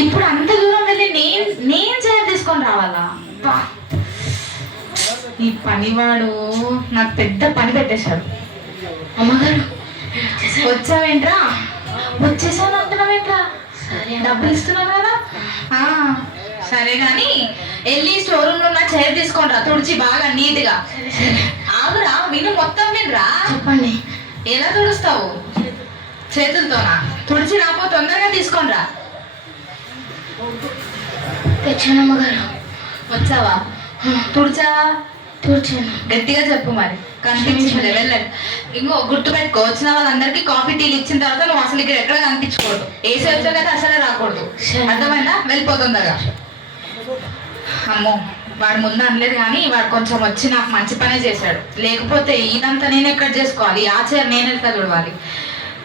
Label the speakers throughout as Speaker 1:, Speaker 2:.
Speaker 1: ఇప్పుడు అంత దూరం వెళ్ళి నేను నేను చైర్ తీసుకొని రావాలా. ఈ పనివాడు నాకు పెద్ద పని పెట్టేశాడు. అమ్మగారు వచ్చావేంట్రా? వచ్చేసాను అంటున్నావేంట్రా? డబ్బులు ఇస్తున్నాను కదా? సరే కానీ వెళ్ళి స్టోర్ రూమ్లో ఉన్న చైర్ తీసుకొని రా. తుడిచి బాగా నీట్గా ఆగురా విను మొత్తం వినరా
Speaker 2: చెప్పండి.
Speaker 1: ఎలా తుడుస్తావు? చేతులతోనా? తుడిచి రాపో తొందరగా తీసుకొని రా.
Speaker 2: తెచ్చాను అమ్మగారు
Speaker 1: వచ్చావా తుడిచావా?
Speaker 2: కూర్చోను
Speaker 1: గట్టిగా చెప్పు మరి. కనిపించలే వెళ్ళండి ఇంకో గుర్తు పెట్టుకో వచ్చిన వాళ్ళందరికీ కాఫీ టీలు ఇచ్చిన తర్వాత నువ్వు అసలు ఇక్కడ ఎక్కడ కనిపించకూడదు. ఏసీ వచ్చాక అయితే అసలే రాకూడదు. అర్థమైందా? వెళ్ళిపోతుందగా అమ్మో వాడు ముందు అనలేదు కానీ వాడు కొంచెం వచ్చి నాకు మంచి పనే చేశాడు. లేకపోతే ఇదంతా నేను ఎక్కడ చేసుకోవాలి? ఆ చైర్ నేను ఎట్లా చూడవాలి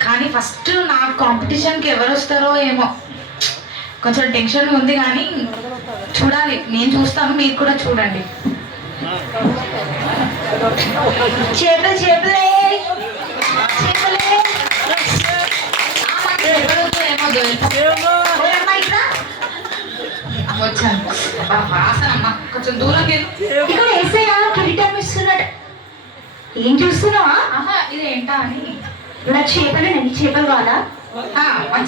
Speaker 1: కానీ ఫస్ట్ నా కాంపిటీషన్కి ఎవరు వస్తారో ఏమో. కొంచెం టెన్షన్ ఉంది కానీ చూడాలి. నేను చూస్తాను మీరు కూడా చూడండి.
Speaker 2: చేపలు
Speaker 1: వచ్చాను. అమ్మ. కొంచెం దూరం వెళ్ళు.
Speaker 2: ఇక్కడ వేసేయా కిరీటం ఇస్తున్నాడు ఏం చూస్తున్నావా?
Speaker 1: ఇది ఏంటా అని.
Speaker 2: నా చేపలు నేను చేపలు కాదా?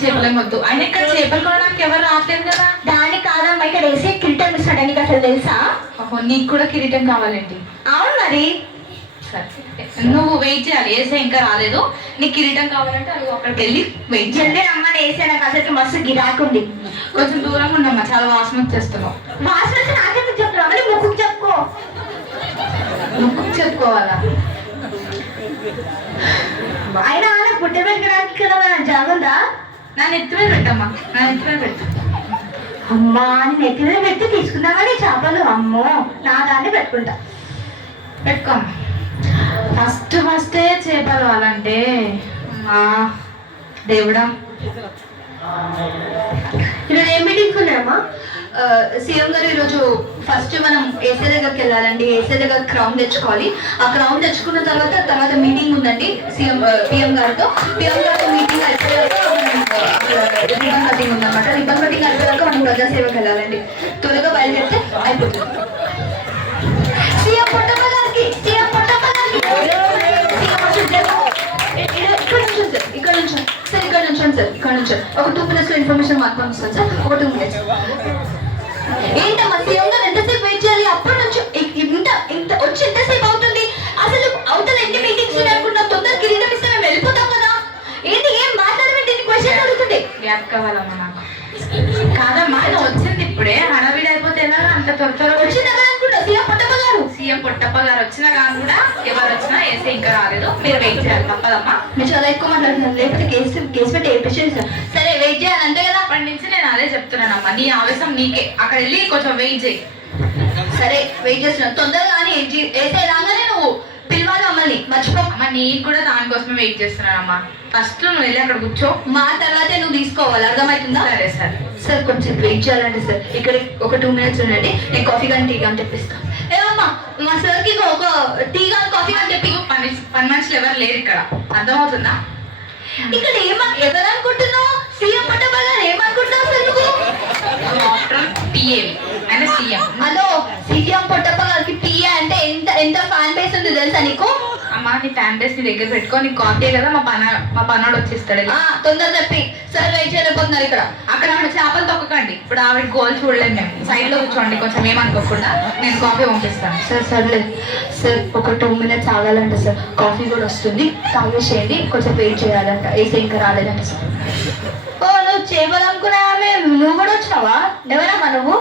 Speaker 1: చేపలేం వద్దు ఆయన ఇక్కడ చేపలు కొనడానికి ఎవరు రావట్లేదు కదా.
Speaker 2: దాన్ని కాదమ్మా ఇక్కడ వేసే కిరీటం ఇస్తున్నాడు నీకు అసలు తెలుసా?
Speaker 1: నీకు కూడా కిరీటం కావాలండి.
Speaker 2: అవును మరి.
Speaker 1: నువ్వు వెయిట్ చేయాలి. వేసే ఇంకా రాలేదు. నీకు కిరీటం కావాలంటే అది అక్కడికి వెళ్ళి వెయిట్ చేయాలి.
Speaker 2: రమ్మని వేసే నాకు అసలు మస్తు గిరాకు ఉంది.
Speaker 1: కొంచెం దూరంగా ఉండమ్మా. చాలా వాసన వచ్చేస్తున్నావు
Speaker 2: వాసన వచ్చి నాకెందుకు చెప్తున్నా మళ్ళీ ముక్కుకు చెప్పుకో.
Speaker 1: ముక్కు చెప్పుకోవాలా?
Speaker 2: అయినా ఆయన పుట్ట పెట్టడానికి కదా మన జాగుందా
Speaker 1: నా నెత్తి మీద పెట్టమ్మా. నా నెత్తి మీద పెట్టు.
Speaker 2: అమ్మా ఎత్తి మీద పెట్టి తీసుకుందామని చేపలు అమ్మో నా దాన్ని పెట్టుకుంటా.
Speaker 1: పెట్టుకోమ్మా. ఫస్ట్ ఫస్టే చేపలు వాళ్ళంటే మా దేవుడా.
Speaker 2: ఈరోజు ఏం మీటింగ్ ఉన్నాయమ్మా సీఎం గారు ఈరోజు ఫస్ట్ మనం ఏసీ దగ్గరికి వెళ్ళాలండి. ఏసీ దగ్గర క్రౌన్ తెచ్చుకోవాలి. ఆ క్రౌన్ తెచ్చుకున్న తర్వాత తర్వాత మీటింగ్ ఉందండి సీఎం పిఎం గారితో. పిఎం గారితో మీటింగ్ అయిపోయాక రిబన్ కటింగ్ ఉందన్నమాట. రిబన్ కటింగ్ అయిపోయాక మనం ప్రజాసేవకి వెళ్ళాలండి. త్వరగా బయలుదేరితే అయిపోతుంది. సీఎం పొట్టమ్మ సార్ ఇక్కడ నుంచి ఒక టూ మినిట్స్లో ఇన్ఫర్మేషన్ మాకు పంపిస్తాను సార్. ఒక టూ మినిట్స్ ఏంటమ్మా సీఎం గారు ఎంతసేపు వెయిట్ చేయాలి? అప్పటి నుంచి ఇంత ఇంత వచ్చి ఎంతసేపు అవుతుంది? అసలు అవతల ఎన్ని మీటింగ్స్ ఉన్నాయి అనుకుంటాం తొందర కిరీటం ఇస్తే మేము వెళ్ళిపోతాం కదా? ఏంటి ఏం మాట్లాడమంటే ఇన్ని క్వశ్చన్ అడుగుతుంది
Speaker 1: గ్యాప్ కావాలమ్మా నాకు. కాదమ్మా వచ్చింది ఇప్పుడే. హడావిడి అయిపోతే ఎలా అంత త్వర వచ్చి
Speaker 2: వచ్చిందా అనుకుంటా సీఎం
Speaker 1: సీఎం పొట్టప్ప గారు వచ్చినా కానీ కూడా ఎవరు వచ్చినా ఏసీ ఇంకా రాలేదు. మీరు వెయిట్ చేయాలి తప్పదమ్మా.
Speaker 2: మీరు చాలా ఎక్కువ మాట్లాడుతున్నారు. లేకపోతే కేసు కేసు పెట్టి ఏడిపించేది సార్ సరే వెయిట్ చేయాలి అంతే కదా?
Speaker 1: అప్పటి నుంచి నేను అదే చెప్తున్నానమ్మా. నీ ఆవేశం నీకే. అక్కడ వెళ్ళి కొంచెం వెయిట్ చేయి.
Speaker 2: సరే వెయిట్ చేస్తున్నా. తొందరగా కానీ వేసే రాగానే నువ్వు పిలవాలి మమ్మల్ని. మర్చిపో.
Speaker 1: అమ్మ నేను కూడా దానికోసమే వెయిట్ చేస్తున్నానమ్మా. ఫస్ట్ నువ్వు వెళ్ళి అక్కడ కూర్చో.
Speaker 2: మా తర్వాతే నువ్వు తీసుకోవాలి. అర్థమవుతుందా?
Speaker 1: సరే సరే.
Speaker 2: సార్ కొంచెం వెయిట్ చేయాలండి సార్. ఇక్కడ ఒక టూ మినిట్స్ ఉండండి. నేను కాఫీ కానీ టీ కానీ తెప్పిస్తాను మా సార్కి ఒక టీ కానీ కాఫీ తెప్పి
Speaker 1: నీకు పని పని మనుషులు ఎవరు లేరు ఇక్కడ. అర్థమవుతుందా?
Speaker 2: ఇక్కడ ఏమ ఎవరు అనుకుంటున్నావు సీఎం పట్టబా గారు ఏమనుకుంటున్నావు అసలు నువ్వు?
Speaker 1: ఆఫ్టర్ టీఏవి ఆయన సీఎం.
Speaker 2: హలో సీఎం పొట్టప్ప గారికి టీ అంటే ఎంత ఎంత ఫ్యాన్ బేస్ ఉంది తెలుసా నీకు?
Speaker 1: అమ్మా నీ ఫ్యాన్ బేస్ నీ దగ్గర పెట్టుకో నీకు కాఫీ కదా మా పన మా పన్నోడు వచ్చేస్తాడు
Speaker 2: తొందర చెప్పి. సార్ వెయిట్ చేయలేకపోతున్నారు ఇక్కడ.
Speaker 1: అక్కడ ఆవిడ చేపలు తొక్కకండి. ఇప్పుడు ఆవిడ గోల్ చూడలేము మేము. సైడ్లో కూర్చోండి కొంచెం ఏమనుకోకుండా నేను కాఫీ పంపిస్తాను.
Speaker 2: సార్ సర్లేదు సార్ ఒక టూ మినిట్స్ ఆగాలంట సార్. కాఫీ కూడా వస్తుంది. తాగేసేయండి. కొంచెం వెయిట్ చేయాలంట. ఏసీ ఇంకా రాలేదంట సార్. ఓ నువ్వు చేయాలనుకున్నావే నువ్వు కూడా వచ్చావా ఎవరమ్మా నువ్వు?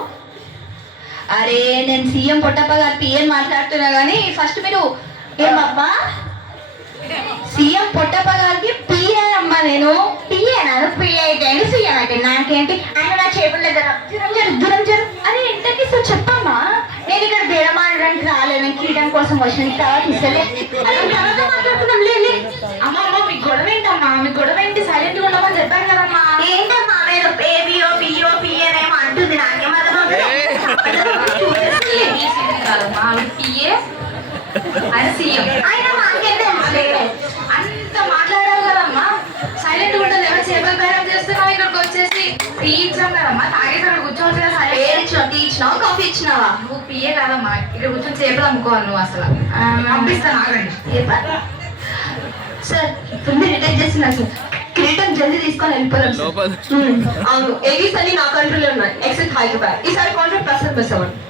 Speaker 2: అరే నేను సీఎం పొట్టప్ప గారు పిఎన్ మాట్లాడుతున్నా కానీ ఫస్ట్ మీరు ఏమబ్బా సీఎం పొట్టప్ప గారికి పిఏ అమ్మా నేను. పిఏ నాను పిఏ అయితే సీఎం అయితే నాకేంటి? ఆయన నా చేపల దగ్గర. దూరం జరు దూరం జరు. అరే ఎంతకి సో చెప్పమ్మా. నేను ఇక్కడ బేరమాడడానికి రాలేదు నేను కిరీటం కోసం వచ్చిన తర్వాత ఇస్తలే తర్వాత మాట్లాడుకుందాం లే లే.
Speaker 1: అమ్మ అమ్మ మీ గొడవ ఏంటమ్మా? మీ గొడవ ఏంటి? సైలెంట్గా ఉండమని చెప్పాను కదమ్మా.
Speaker 2: ఏంటమ్మా? నేను ఏబిఓ పిఓ పిఏనేమో అంటుంది నాకేం
Speaker 1: కాదమ్మా. ఆవిడ పిఏ. ఆయన సీఎం
Speaker 2: ఆయన మాకేం తెలుసులే.
Speaker 1: అంత మాట్లాడావు కదమ్మా. సైలెంట్ ఉండదు ఎవరు చేపలు బేరం చేస్తున్నావు? ఇక్కడికి వచ్చేసి టీ ఇచ్చాం కదమ్మా. తాగేసి అక్కడ కూర్చోవచ్చు కదా సరే.
Speaker 3: ఏది ఇచ్చినావు టీ ఇచ్చినావా? కాఫీ ఇచ్చినావా?
Speaker 1: నువ్వు పియ్యే కాదమ్మా. ఇక్కడ కూర్చొని చేపలు అమ్ముకోవాలి నువ్వు అసలు. పంపిస్తాను ఆగండి?
Speaker 3: సార్ మీరు రిటైర్ చేస్తున్నారు సార్. కిరీటం జల్దీ తీసుకొని.
Speaker 2: మ్మ్. అవును. ఏవీస్ అన్ని నా కంట్రోల్లో ఉన్నాయి. ఎక్సెప్ట్ హైదరాబాద్ ఈసారి కాంట్రాక్ట్ అవ్వండి చూసుకో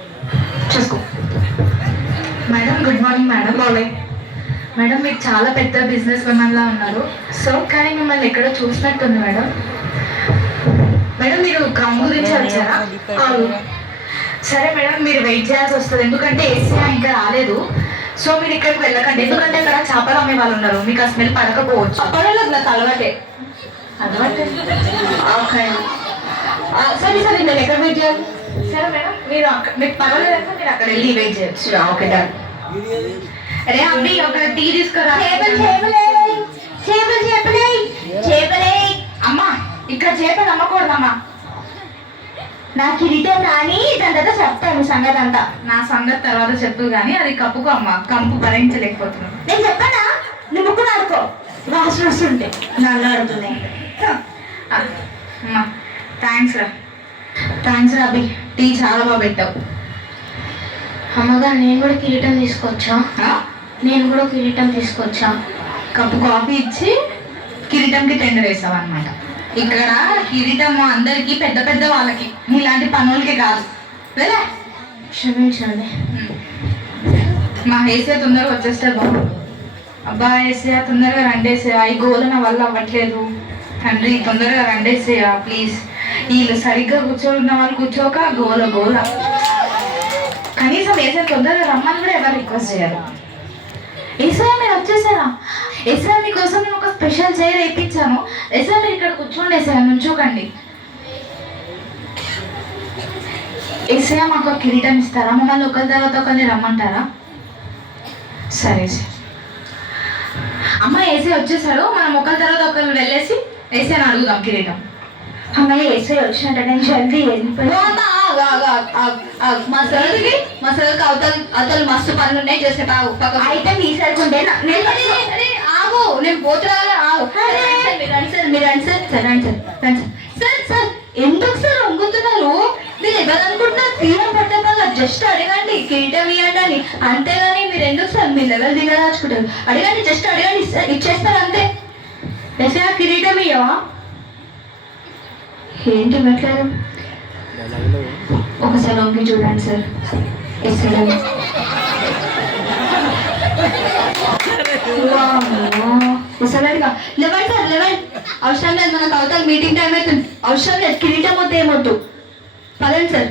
Speaker 1: madam good morning madam
Speaker 2: morning
Speaker 1: madam మీరు చాలా పెద్ద బిజినెస్ ఉమెన్ లా ఉన్నారు. సో కానీ మిమ్మల్ని ఎక్కడో చూసినట్టుంది మేడం మేడం మీరు క్రౌన్ గురించి వచ్చారా
Speaker 2: అవును
Speaker 1: సరే మేడం మీరు వెయిట్ చేయాల్సి వస్తుంది. ఎందుకంటే ఏసీ ఇంకా రాలేదు. సో మీరు ఇక్కడికి వెళ్ళకండి. ఎందుకంటే ఇక్కడ చేపలు అమ్మే వాళ్ళు ఉన్నారు. మీకు ఆ స్మెల్ పడకపోవచ్చు.
Speaker 2: పర్వాలేదు నాకు అలవాటే. ఆ, సరే సరే. నేను ఎక్కడ వెయిట్ చేయాలి?
Speaker 1: సరే మేడం మీరు అక్కడ మీకు పర్వాలేదంటే మీరు అక్కడ వెళ్ళి వెయిట్ చేయొచ్చు
Speaker 2: ఓకే డన్
Speaker 1: అరే అబ్బి ఒక టీ తీసుకురా.
Speaker 3: చేపలు చేపలే. చేపలు చేపలే. చేపలే.
Speaker 1: అమ్మా ఇక్కడ చేపలు అమ్మకూడదమ్మా.
Speaker 3: నా కిరీటం రాని దాని తర్వాత చెప్తాను సంగతి అంతా.
Speaker 1: నా సంగతి తర్వాత చెప్పు కానీ అది కప్పుకో అమ్మా. కంపు భరించలేకపోతున్నాను.
Speaker 3: నేను చెప్పనా? నువ్వు ముక్కు ఆడుకో వాసన వస్తుంటే. నన్ను ఆడుతున్నాయి
Speaker 1: అమ్మా థ్యాంక్స్ రా. థ్యాంక్స్ రా అభి టీ చాలా బాగా పెట్టావు.
Speaker 3: అమ్మగారు నేను కూడా కిరీటం తీసుకొచ్చా? నేను కూడా కిరీటం తీసుకొచ్చా?
Speaker 1: కప్పు కాఫీ ఇచ్చి కిరీటంకి టెండర్ వేసావు అనమాట ఇక్కడ కిరీటం అందరికి పెద్ద పెద్ద వాళ్ళకి మీలాంటి పనులకి కాదు. వెళ్ళే.
Speaker 3: క్షమించండి.
Speaker 1: మా ఏసీ తొందరగా వచ్చేస్తే బాగుండు. అబ్బా ఏసీయా తొందరగా రండేసేయా. ఈ గోల నా వల్ల అవ్వట్లేదు. తండ్రి తొందరగా రండేసేయా ప్లీజ్. వీళ్ళు సరిగ్గా కూర్చోన్న వాళ్ళు కూర్చోక గోల గోల. కనీసం ఏసీ తొందరగా రమ్మని కూడా ఎవరు రిక్వెస్ట్ చేయరు. ఏసా మీరు వచ్చేసారా? ఏసా మీకోసం నేను ఒక స్పెషల్ చైర్ వేయించాను. ఏసా మీరు ఇక్కడ కూర్చోండి ఏసా నుంచోకండి. ఏసా మాకు కిరీటం ఇస్తారా? మమ్మల్ని ఒకరి తర్వాత ఒకరిని రమ్మంటారా? సరే సార్. అమ్మ ఏసీ వచ్చేసాడు మనం ఒకరి తర్వాత ఒకరు వెళ్ళేసి ఏసీ అని అడుగుదాం కిరీటం.
Speaker 3: అమ్మాయి వేసే వచ్చినట్టు నేను జల్దీ
Speaker 2: మా సార్కి మా సార్కి అవతల అవతల మస్తు పనులు ఉన్నాయి. చేసే బాగు పక్క
Speaker 3: అయితే మీ
Speaker 2: అరే, అరే, ఆగు. నేను పోతున్నా
Speaker 3: అరే.
Speaker 2: మీరు రండి సార్ మీరు రండి సార్ సార్ రండి సార్ రండి సార్. ఎందుకు సార్ వంగుతున్నారు? మీరు ఎవరనుకుంటున్నారు తీరం పట్టక జస్ట్ అడగండి కిరీటం ఇవ్వండి అని అంతేగాని మీరు ఎందుకు సార్ మీ లెవెల్ దిగదాచుకుంటారు అడగండి జస్ట్ అడగండి ఇచ్చేస్తారు అంతే. ఎస్ కిరీటం ఇవ్వవా ఏంటి ఇవ్వట్లేదు ఒకసారి వంగి చూడండి సార్. ఎస్ సార్ ముసలాడిగా లెవెన్ సార్ లెవెన్ అవసరం లేదు మనకు అవతల మీటింగ్ టైం అవుతుంది. అవసరం లేదు కిరీటం వద్ద ఏమొద్దు పదండి సార్.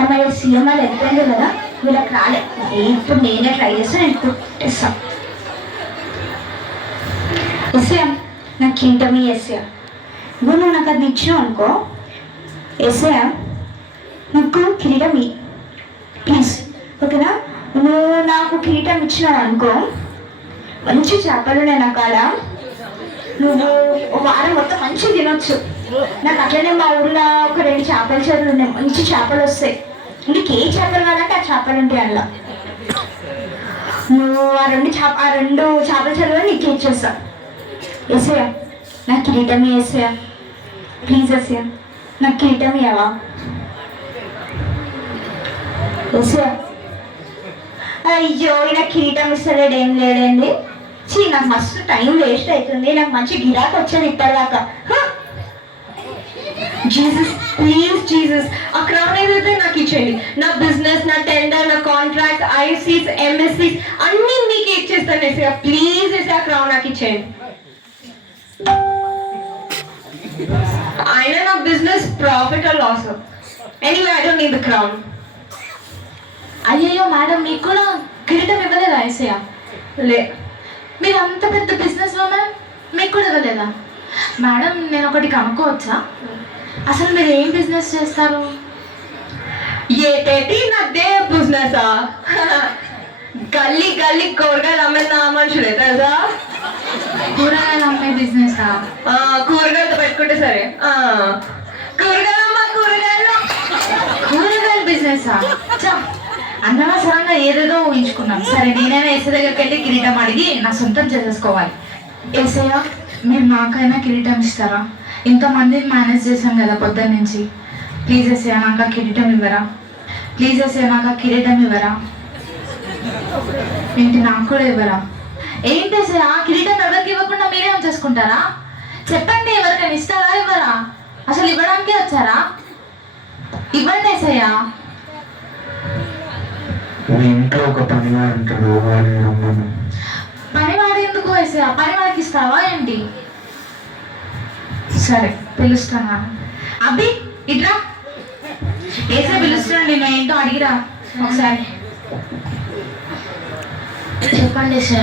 Speaker 3: అమ్మాయి సీఎం వాళ్ళు వెళ్ళిపోయింది కదా వీళ్ళకి రాలే. ఇప్పుడు నేనే ట్రై చేస్తాను నేను కొట్టేస్తా ఎస్ఏ నాకు కిరీటమి ఎస్ఏ ఇప్పుడు నువ్వు నాకు అది ఇచ్చినావు అనుకో. ఎస్ఏ నాకు కిరీటం ప్లీజ్. ఓకేనా? నువ్వు నాకు కిరీటం ఇచ్చినావు అనుకో. మంచి చేపలు నేను అక్కడ నువ్వు ఒక వారం మొత్తం మంచిగా తినొచ్చు. నాకు అట్లనే మా ఊర్లో ఒక రెండు చేపల చెరువులు ఉన్నాయి. మంచి చేపలు వస్తాయి. నీకు ఏ చేపలు కావాలంటే ఆ చేపలు ఉంటాయి అందులో. నువ్వు ఆ రెండు చేప ఆ రెండు చేపల చెరువులు నీకు ఇచ్చేస్తా. ఎసయా నాకు కిరీటం వేసా ప్లీజ్ అసయా నాకు కిరీటం ఇవ్వవా అయ్యో ఈయన కిరీటం ఇస్తలేడు ఏం లేడండి. చీ నాకు మస్తు టైం వేస్ట్ అవుతుంది నాకు మంచి గిరాక్ వచ్చాను ఇప్పటిదాకా.
Speaker 2: జీసస్ ప్లీజ్ జీసస్ ఆ క్రౌన్ ఏదైతే నాకు ఇచ్చేయండి. నా బిజినెస్ నా టెండర్ నా కాంట్రాక్ట్ ఐసీస్ ఎంఎస్సీస్ అన్ని మీకు ఇచ్చేస్తాను వేసా ప్లీజ్ వేసి ఆ క్రౌన్ నాకు ఇచ్చేయండి. అయినా నా business profit or loss anyway I don't need the crown
Speaker 1: అయ్యయ్యో మేడం మీకు కూడా కిరీటం ఇవ్వలేదా ఏసయ్య
Speaker 2: లే.
Speaker 1: మీరు అంత పెద్ద బిజినెస్ మ్యామ్ మీకు కూడా ఇవ్వలేదా? మేడం నేను ఒకటి కనుక్కోవచ్చా? అసలు మీరు ఏం బిజినెస్ చేస్తారు?
Speaker 2: ఏటేటి నాదే బిజినెస్ గల్లీ గల్లీ కూరగాయలు అమ్మే నా మనుషులే తెలుసా?
Speaker 1: కూరగాయలు అమ్మే బిజినెస్
Speaker 2: ఆ, పెట్టుకుంటే సరే. ఆ, కూరగాయలమ్మా కూరగాయలు.
Speaker 1: కూరగాయల బిజినెస్? అనవసరంగా ఏదేదో ఊహించుకున్నాం. సరే నేనైనా ఎస్ఐ దగ్గరికి వెళ్ళి కిరీటం అడిగి నా సొంతం చేసేసుకోవాలి. ఎస్ఐ మీరు నాకైనా కిరీటం ఇస్తారా? ఇంతమందిని మేనేజ్ చేశాం కదా పొద్దున్న నుంచి. ప్లీజ్ ఎస్ఐ నాకు ఆ కిరీటం ఇవ్వరా? ప్లీజ్ ఎస్ఐ నాకు ఆ కిరీటం ఇవ్వరా? ఏంటి నాకు కూడా ఇవ్వరా? ఏంటి ఆ కిరీటం ఎవరికి ఇవ్వకుండా మీరే చేసుకుంటారా? చెప్పండి ఎవరికైనా ఇస్తారా ఇవ్వరా? అసలు ఇవ్వడానికే వచ్చారా? ఇవ్వండి ఎస్ఐయా
Speaker 4: మీ ఇంట్లో ఒక పనివాడు ఉంటాడు వాడి రమ్మను.
Speaker 1: పనివాడు ఎందుకు వేసా పనివాడికి ఇస్తావా ఏంటి? సరే పిలుస్తాను అబ్బి ఇట్రా. వేసే పిలుస్తున్నాను నేను ఏంటో అడిగిరా. ఒకసారి. చెప్పండి వేసా